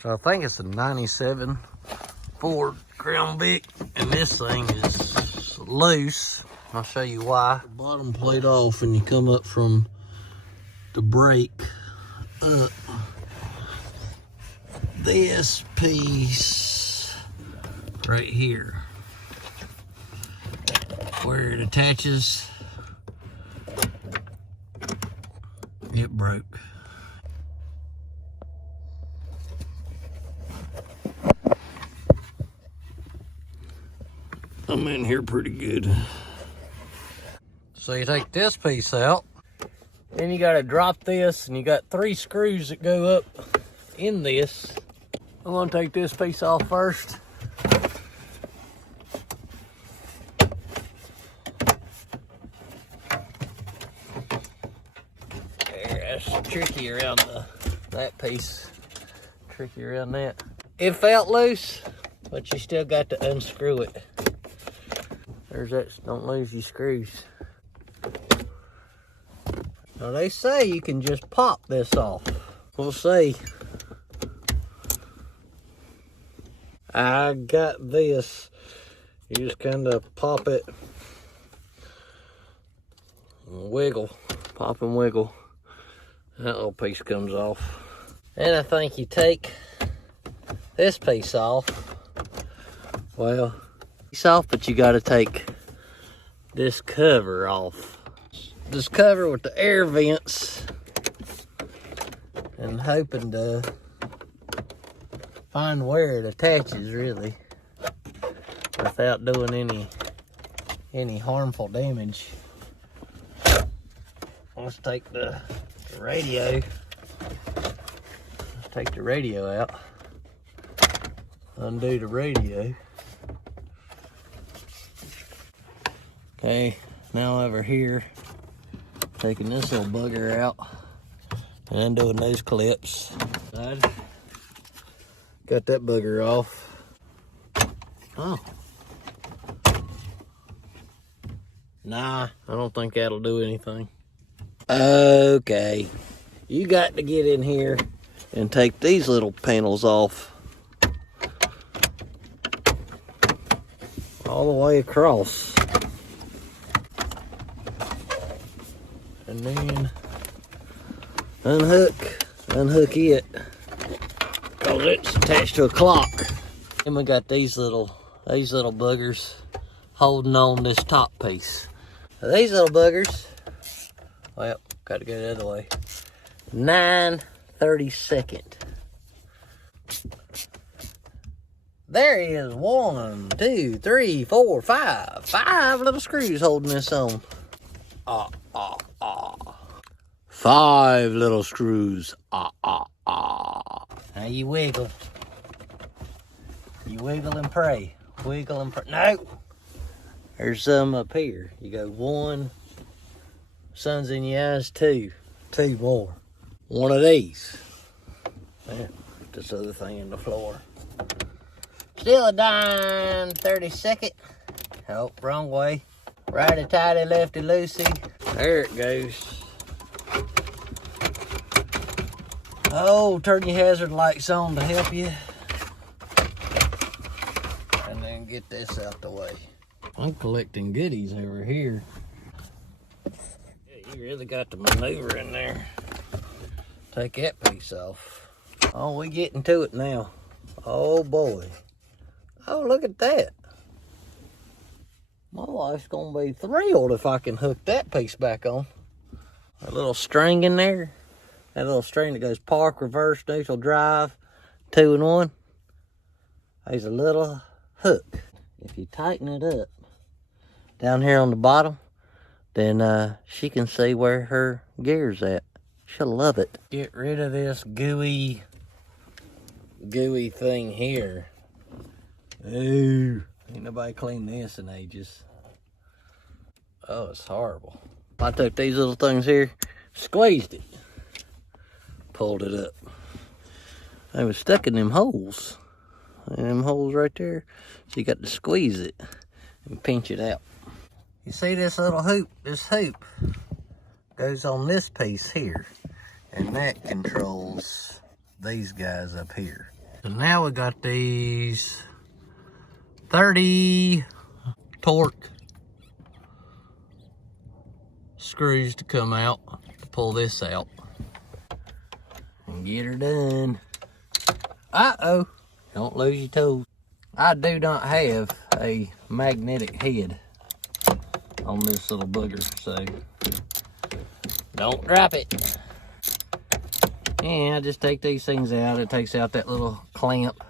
So I think it's a 97 Ford Crown Vic, and this thing is loose. I'll show you why. The bottom plate off, and you come up from the brake up. This piece right here, where it attaches, it broke. I'm in here pretty good. So you take this piece out, then you gotta drop this, and you got 3 screws that go up in this. I'm gonna take this piece off first. There, that's tricky around that piece. Tricky around that. It felt loose, but you still got to unscrew it. There's that, don't lose your screws. Now they say you can just pop this off. We'll see. I got this. You just kind of pop it and wiggle, pop and wiggle. That little piece comes off. And I think you take this piece off. Well, it's off, but you got to take this cover off. This cover with the air vents, and hoping to find where it attaches, really, without doing any harmful damage. Let's take the radio. Let's take the radio out. Undo the radio. Okay, now over here, taking this little bugger out and undoing those clips. Got that bugger off. Oh. Nah, I don't think that'll do anything. Okay, you got to get in here and take these little panels off. All the way across. And then unhook it, because it's attached to a clock. And we got these little buggers holding on this top piece. Now these little buggers, well, got to go the other way. 9/32. There is 1, 2, 3, 4, 5. 5 little screws holding this on. 5 little screws. Now you wiggle. You wiggle and pray. Wiggle and pray. No! There's some up here. You go 1. Sun's in your eyes, 2. 2 more. 1 of these. Yeah, put this other thing in the floor. Still a 9/32. Oh, wrong way. Righty tighty, lefty loosey. There it goes. Oh, turn your hazard lights on to help you. And then get this out the way. I'm collecting goodies over here. Yeah, you really got to maneuver in there. Take that piece off. Oh, we getting to it now. Oh boy. Oh, look at that. My wife's gonna be thrilled if I can hook that piece back on. A little string in there. That little string that goes park, reverse, neutral, drive, 2 in 1. There's a little hook. If you tighten it up down here on the bottom, then she can see where her gear's at. She'll love it. Get rid of this gooey thing here. Ooh, ain't nobody cleaned this in ages. Oh, it's horrible. I took these little things here, squeezed it, pulled it up. They was stuck in them holes. And them holes right there. So you got to squeeze it and pinch it out. You see this little hoop? This hoop goes on this piece here. And that controls these guys up here. So now we got these 30 torque screws to come out to pull this out and get her done. Uh-oh, don't lose your toes. I do not have a magnetic head on this little booger, so don't drop it. And I just take these things out. It takes out that little clamp,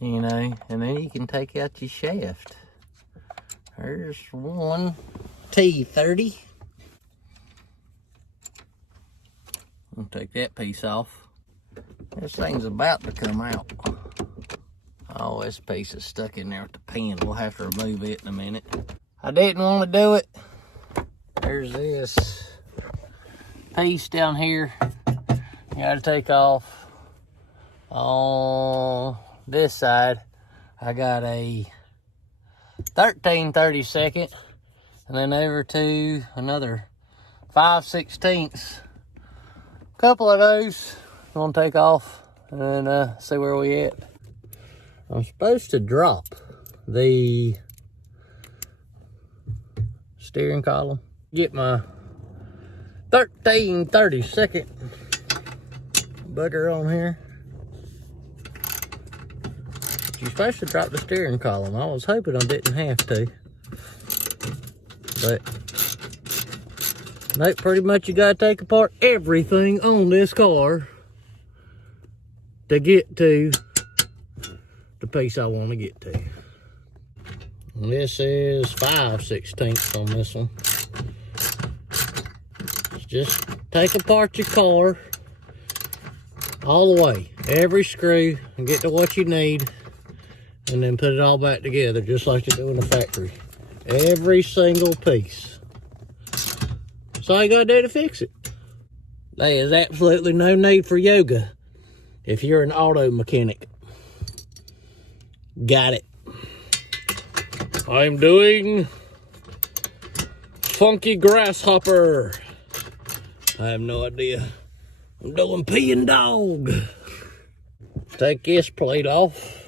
you know, and then you can take out your shaft. There's one T30. I'll take that piece off. This thing's about to come out. Oh, this piece is stuck in there with the pin. We'll have to remove it in a minute. I didn't want to do it. There's this piece down here. You gotta take off. On this side, I got a 13/32, and then over to another 5/16. Couple of those I'm gonna take off and see where we at. I'm supposed to drop the steering column. Get my 13/32 bugger on here. You're supposed to drop the steering column. I was hoping I didn't have to. But nope, pretty much you gotta take apart everything on this car to get to the piece I want to get to. And this is 5/16 on this one. Just take apart your car all the way, every screw, and get to what you need, and then put it all back together just like you do in the factory. Every single piece. That's all you gotta do to fix it. There is absolutely no need for yoga if you're an auto mechanic. Got it. I'm doing funky grasshopper. I have no idea. I'm doing peeing dog. Take this plate off.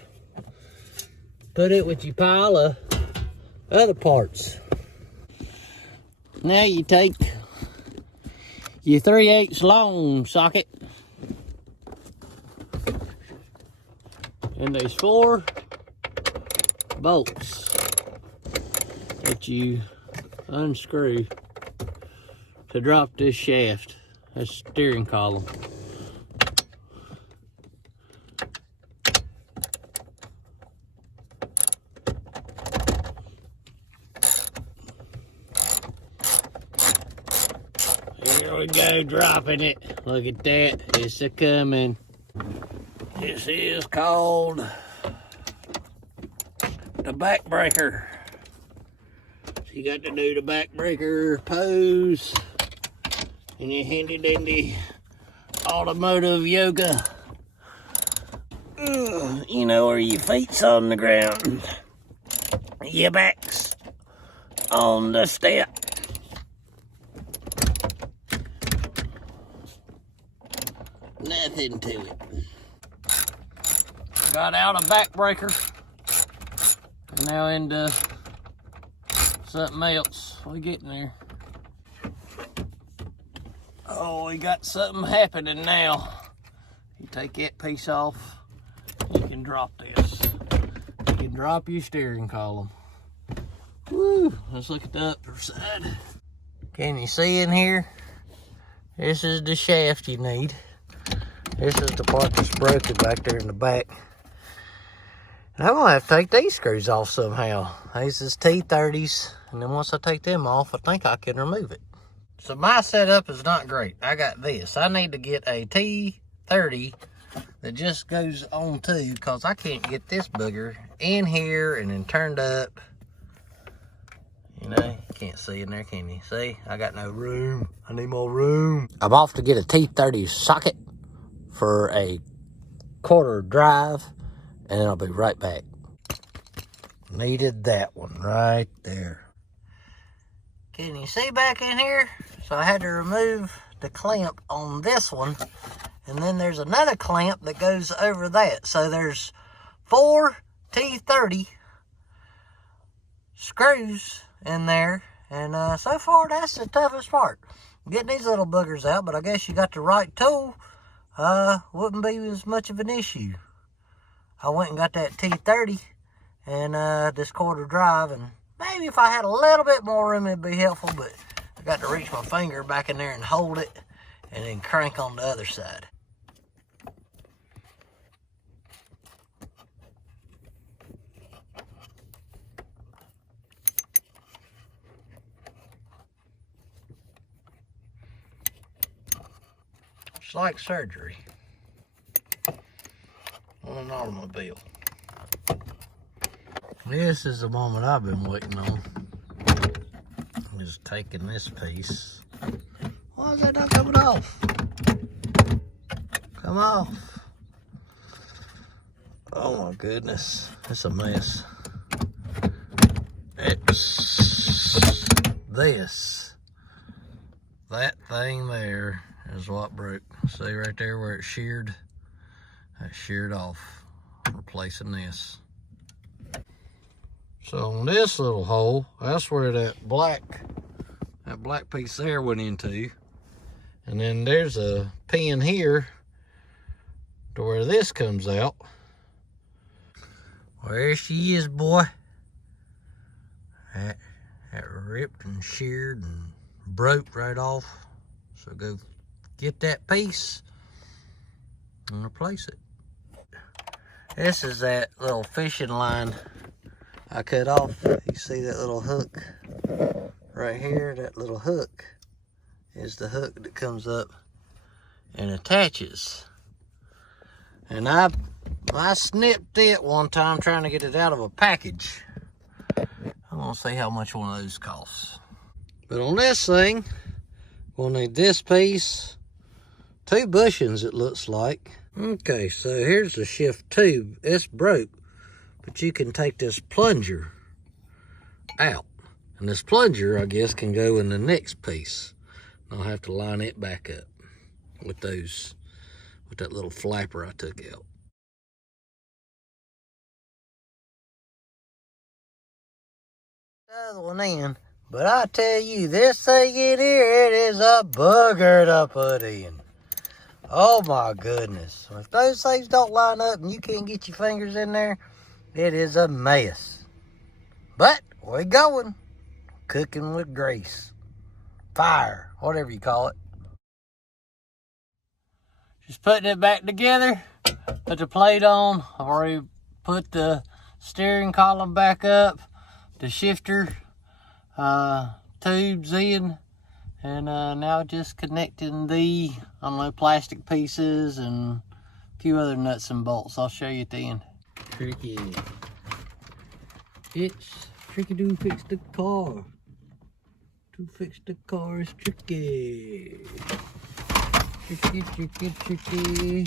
Put it with your pile of other parts. Now you take your 3/8 long socket. And there's 4 bolts that you unscrew to drop this shaft, that steering column. Here we go, dropping it. Look at that, it's a coming. This is called the back breaker. So you got to do the back breaker pose in your handy dandy automotive yoga. You know, where your feet's on the ground, your back's on the step. Nothing to it. Got out a back breaker. Now into something else. We getting there. Oh, we got something happening now. You take that piece off, you can drop this. You can drop your steering column. Woo! Let's look at the upper side. Can you see in here? This is the shaft you need. This is the part that's broken back there in the back. And I'm gonna have to take these screws off somehow. These is T30s, and then once I take them off, I think I can remove it. So my setup is not great. I got this. I need to get a T30 that just goes on to, because I can't get this booger in here and then turned up. You know, you can't see in there, can you? See, I got no room. I need more room. I'm off to get a T30 socket for a quarter drive, and I'll be right back. Needed that one right there. Can you see back in here? So I had to remove the clamp on this one, and then there's another clamp that goes over that. So there's 4 T30 screws in there, and so far that's the toughest part. Getting these little boogers out, but I guess you got the right tool, wouldn't be as much of an issue. I went and got that T30 and this quarter drive, and maybe if I had a little bit more room it'd be helpful, but I got to reach my finger back in there and hold it and then crank on the other side. It's like surgery on an automobile. This is the moment I've been waiting on. I'm just taking this piece. Why is that not coming off? Come off. Oh my goodness, it's a mess. It's this. That thing there is what broke. See right there where it sheared? That sheared off. Replacing this. So on this little hole, that's where that black piece there went into. And then there's a pin here to where this comes out. Well, there she is, boy. That ripped and sheared and broke right off. So go get that piece and replace it. This is that little fishing line I cut off. You see that little hook right here? That little hook is the hook that comes up and attaches. And I snipped it one time trying to get it out of a package. I'm gonna see how much one of those costs. But on this thing, we'll need this piece, 2 bushings it looks like. Okay, so here's the shift tube. It's broke, but you can take this plunger out. And this plunger, I guess, can go in the next piece. I'll have to line it back up with that little flapper I took out. The other one in, but I tell you, this thing in here, it is a booger to put in. Oh my goodness. If those things don't line up and you can't get your fingers in there, it is a mess. But we're going. Cooking with grace. Fire, whatever you call it. Just putting it back together. Put the plate on. I've already put the steering column back up. The shifter tubes in. And now just connecting the, I don't know, plastic pieces and a few other nuts and bolts. I'll show you at the end. Tricky. It's tricky to fix the car. To fix the car is tricky. Tricky, tricky, tricky.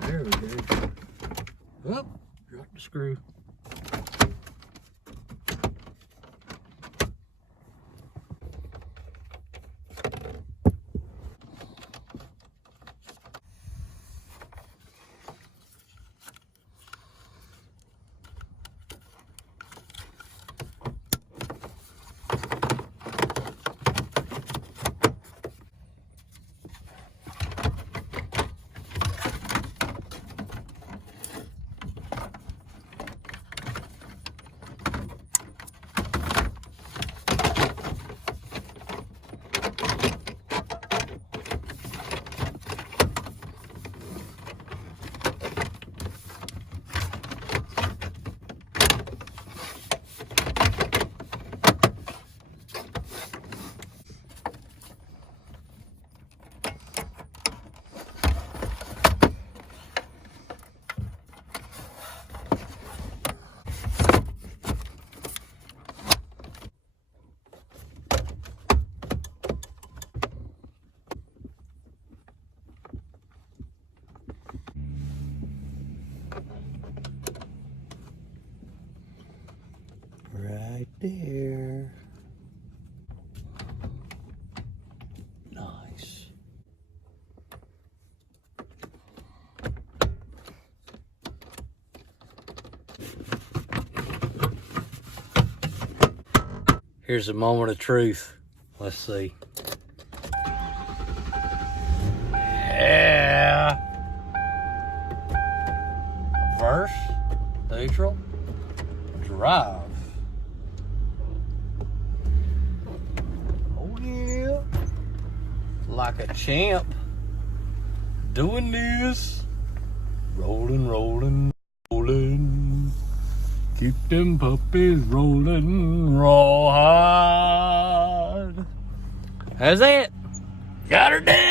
There we go. Oh, dropped the screw. Here's a moment of truth. Let's see. Yeah. Reverse, neutral, drive. Oh yeah. Like a champ. Doing this. Rolling, rolling, rolling. Keep them puppies rolling, roll hard. How's that? Got her down.